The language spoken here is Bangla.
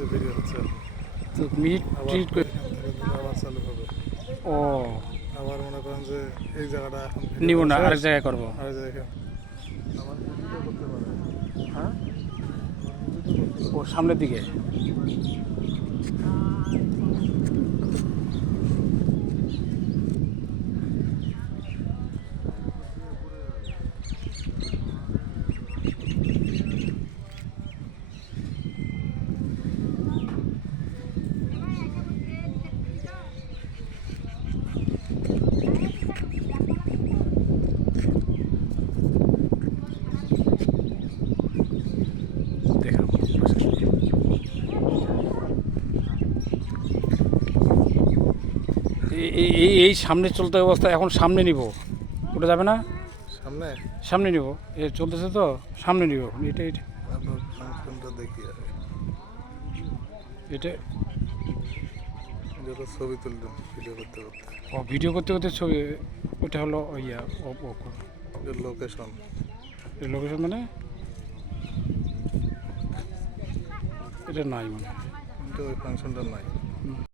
যে ভিডিও হচ্ছে তো মিট আবার ট্রিট করে এখান থেকে আবার চালু হবে। ও আবার মনে করেন যে এই জায়গাটা এখন নিব না, শেষ, আরেক জায়গায় করবো। আরেক জায়গায় আবার ভিডিও করতে পারে। হ্যাঁ, ভিডিও করতে ও সামনের দিকে। দেখাবো এই সামনে চলতে অবস্থা, এখন সামনে নিব, ওটা যাবে না, সামনে সামনে নিব, এ চলতেছে তো সামনে নিব। এটা এটা আপনার ফাংশনটা দেখি আর এটা যেটা ছবি তুললাম ভিডিও করতে করতে। ও ভিডিও করতে করতে ছবি, ওটা হলো ইয়া লোকেশন লোকেশন মানে এটা নাই মানে। কিন্তু ওই ফাংশনটা নাই।